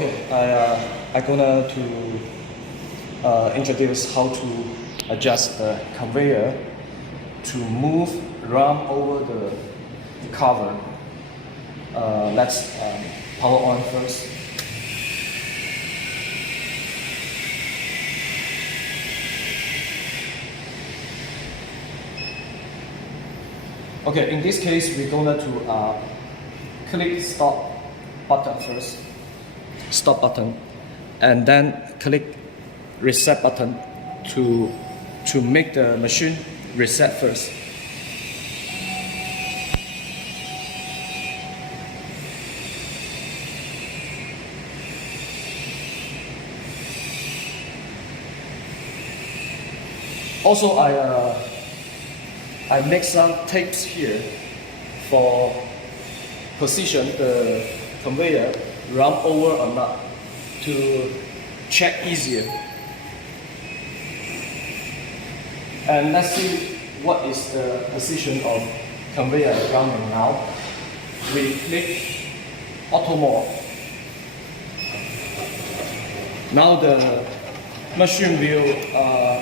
Okay, I'm gonna to introduce how to adjust the conveyor to move around over the cover. Let's power on first. Okay, in this case, we're going to click stop button first, stop button, and then click reset button to make the machine reset first. Also, I make some tapes here for position the conveyor run over or not to check easier. And let's see what is the position of conveyor running now. We click auto mode. Now the machine will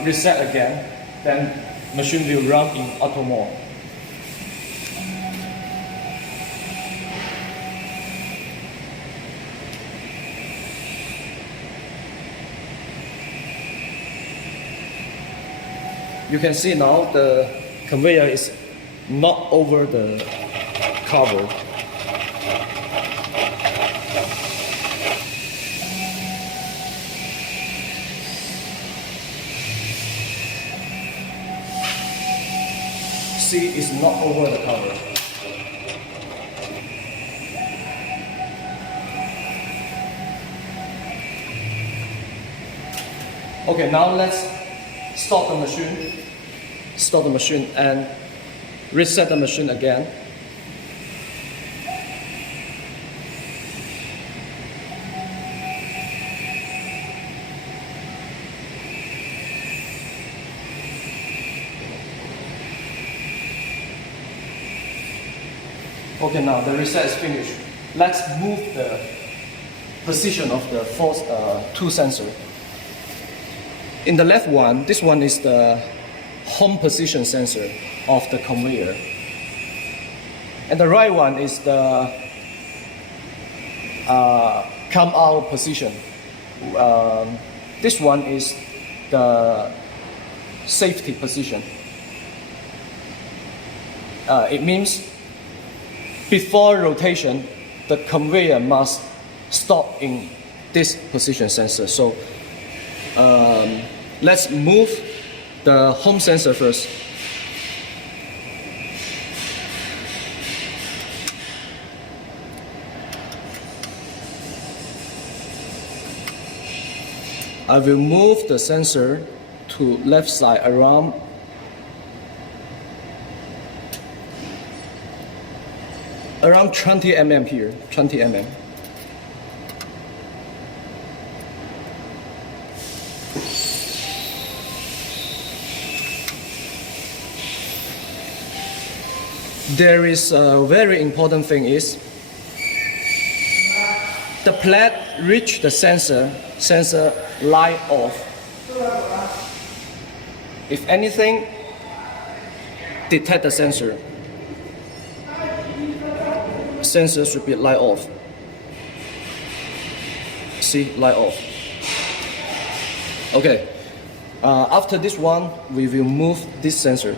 reset again, then machine will run in auto mode. You can see now the conveyor is not over the cover. See, it's not over the cover. Okay, now let's stop the machine and reset the machine again. Okay, now the reset is finished. Let's move the position of the first two sensors. In the left one, this one is the home position sensor of the conveyor. And the right one is the come out position. This one is the safety position. It means before rotation, the conveyor must stop in this position sensor. So let's move the home sensor first. I will move the sensor to left side around around 20 mm here, 20 mm. There is a very important thing is the plate reach the sensor light off. If anything detect the sensor should be light off. See, light off. Okay, after this one we will move this sensor.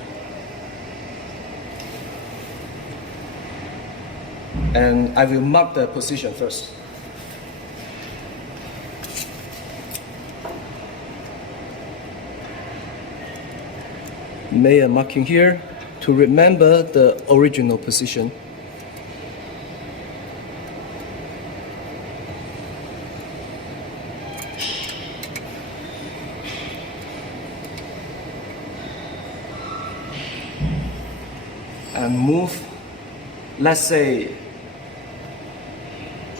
And I will mark the position first. Make a marking here to remember the original position. And move, let's say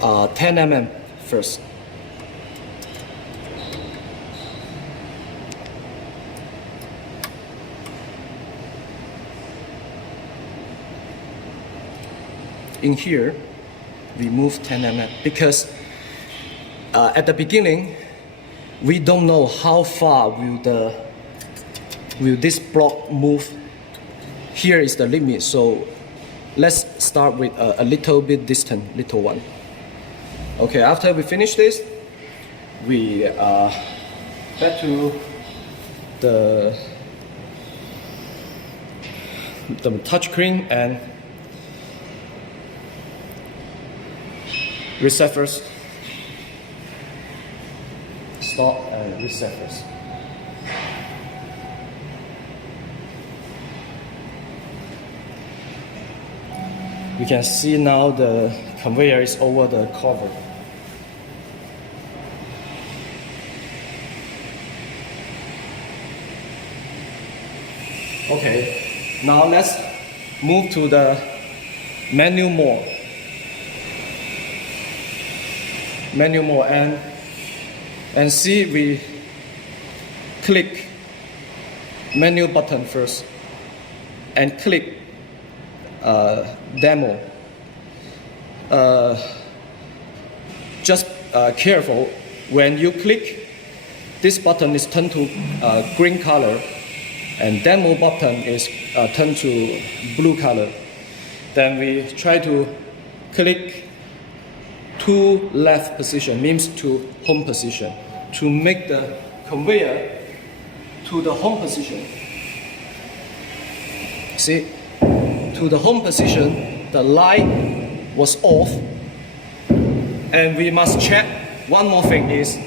10 mm first. In here, we move 10 mm because at the beginning, we don't know how far will this block move. Here is the limit, so let's start with a little bit distant, little one. Okay, after we finish this, we back to the touchscreen and reset first. Stop and reset first. You can see now the conveyor is over the cover. Okay, now let's move to the manual mode. Manual mode and see we click menu button first and click demo. Just careful, when you click, this button is turned to green color and demo button is turned to blue color. Then we try to click to left position, means to home position, to make the conveyor to the home position. See, to the home position, the light was off, and we must check one more thing is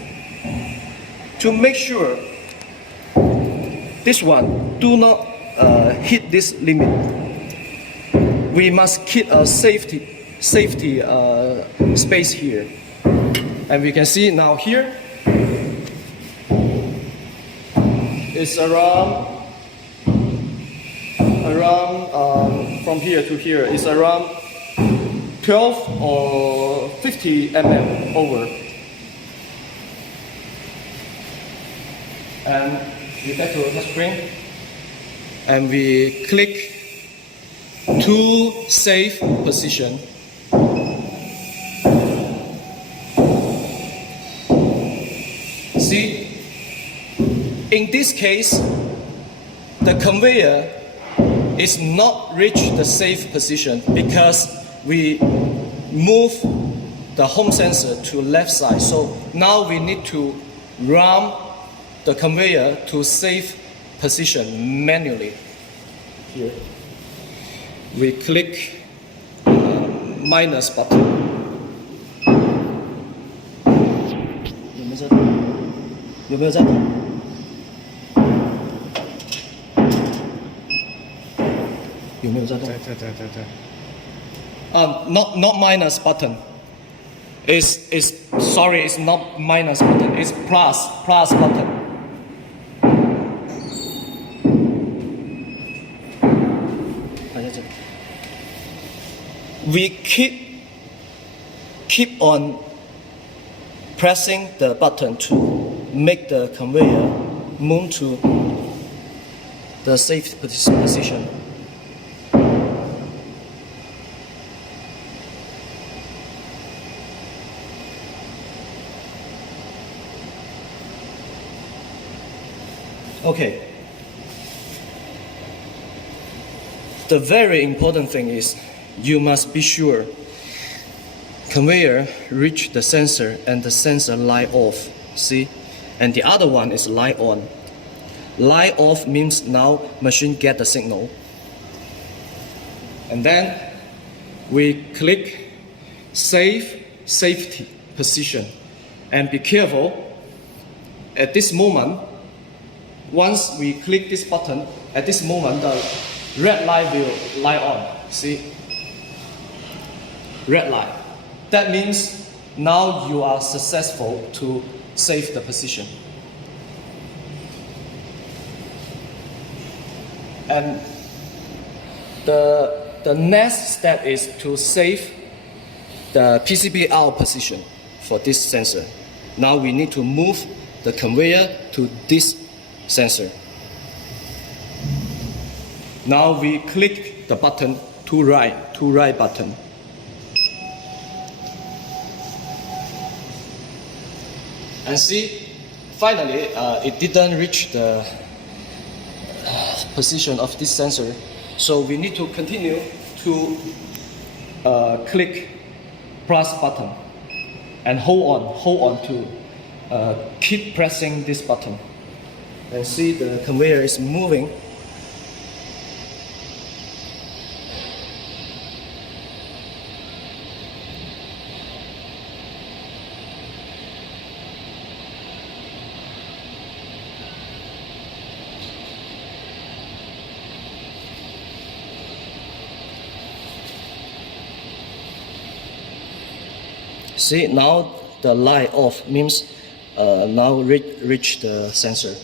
to make sure this one do not hit this limit. We must keep a safety space here, and we can see now here it's around from here to here is around 12 or 50 mm over. And we get to the screen and we click to save position. See, in this case, the conveyor is not reach the safe position because we move the home sensor to left side. So now we need to run the conveyor to safe position manually. Here, we click minus button. Not minus button. Sorry, it's not minus button. It's plus button. We keep on pressing the button to make the conveyor move to the safe position. Okay. The very important thing is you must be sure conveyor reach the sensor and the sensor light off. See? And the other one is light on. Light off means now machine get the signal. And then we click safety position. And be careful, at this moment, once we click this button, at this moment the red light will light on. See? Red light. That means now you are successful to save the position. And the next step is to save the PCB out position for this sensor. Now we need to move the conveyor to this sensor. Now we click the button to right button. And see, finally, it didn't reach the position of this sensor. So we need to continue to click plus button and hold on to keep pressing this button. And see, the conveyor is moving. See, now the light off means now reach the sensor.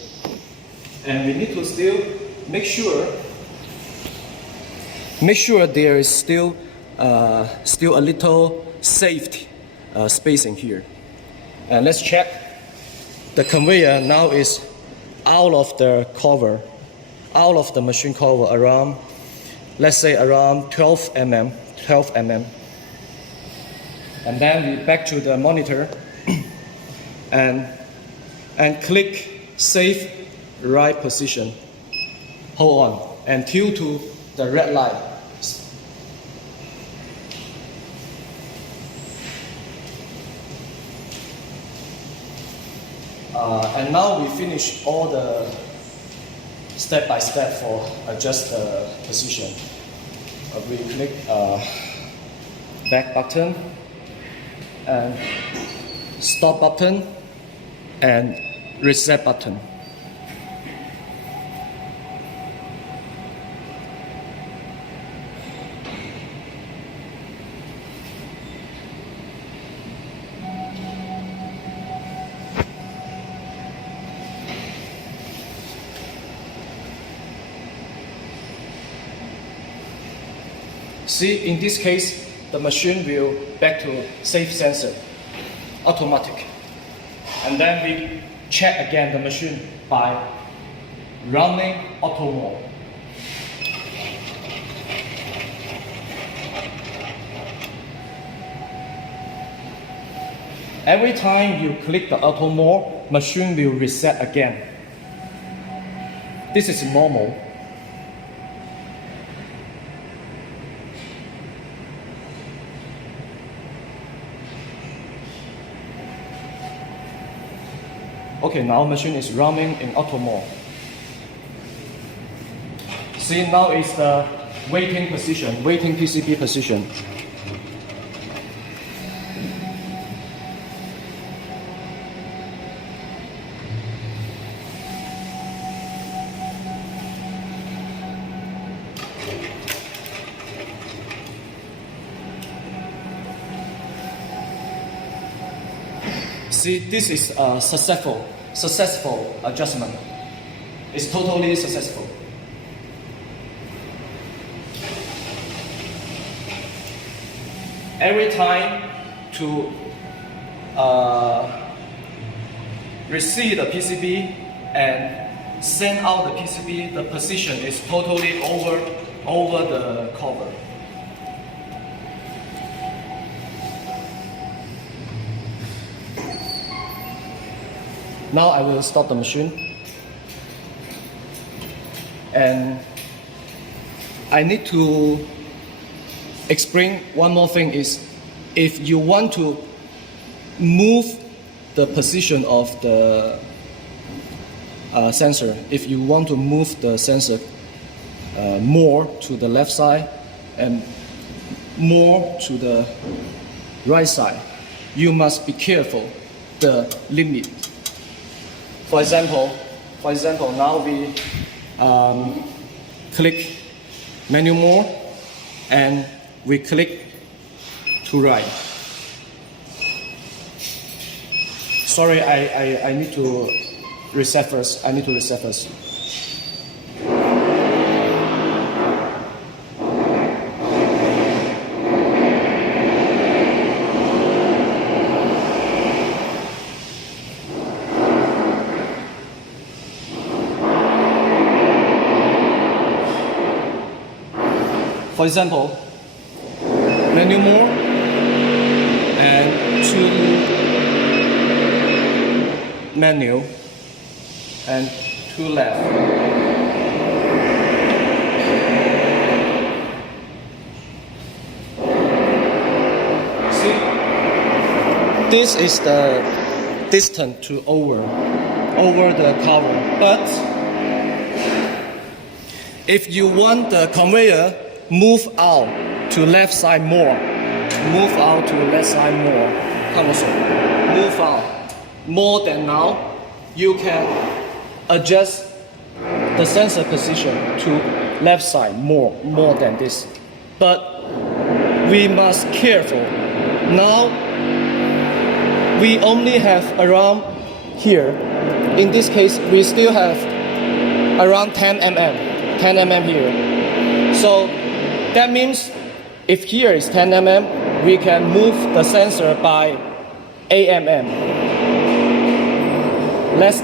And we need to still make sure there is still a little safety spacing here. And let's check. The conveyor now is out of the cover, out of the machine cover around, let's say around 12 mm. And then we back to the monitor and click save right position. Hold on until to the red light. And now we finish all the step by step for adjust the position. We click back button and stop button and reset button. See, in this case, the machine will back to safe sensor, automatic. And then we check again the machine by running auto mode. Every time you click the auto mode, machine will reset again. This is normal. Okay, now machine is running in auto mode. See, now is the waiting position, waiting PCB position. See, this is a successful adjustment. It's totally successful. Every time to receive the PCB and send out the PCB, the position is totally over the cover. Now I will stop the machine. And I need to explain one more thing is, if you want to move the position of the sensor, if you want to move the sensor more to the left side and more to the right side, you must be careful the limit. For example, now we click menu more and we click to right. Sorry, I need to reset first. For example, menu more and to manual and 2 left. This is the distance to over the cover. But if you want the conveyor move out to left side more, move out to left side more, move out more than now, you can adjust the sensor position to left side more than this. But we must careful. Now we only have around here. In this case, we still have around 10 mm here. So that means if here is 10 mm, we can move the sensor by 8 mm, less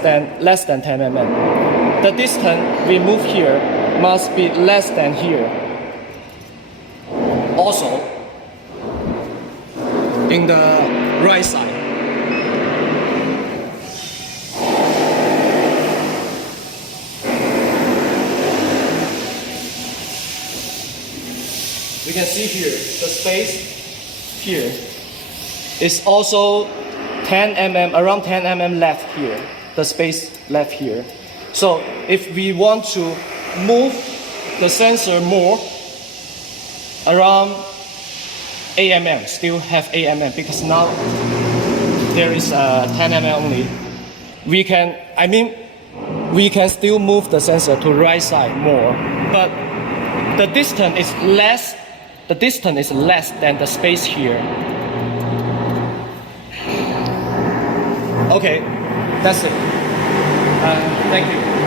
than 10 mm. The distance we move here must be less than here. Also, in the right side, we can see here, the space here is also 10 mm, around 10 mm left here, the space left here. So if we want to move the sensor more, around 8 mm, still have 8 mm, because now there is 10 mm only. We can still move the sensor to right side more, but the distance is less. The distance is less than the space here. Okay, that's it. Thank you.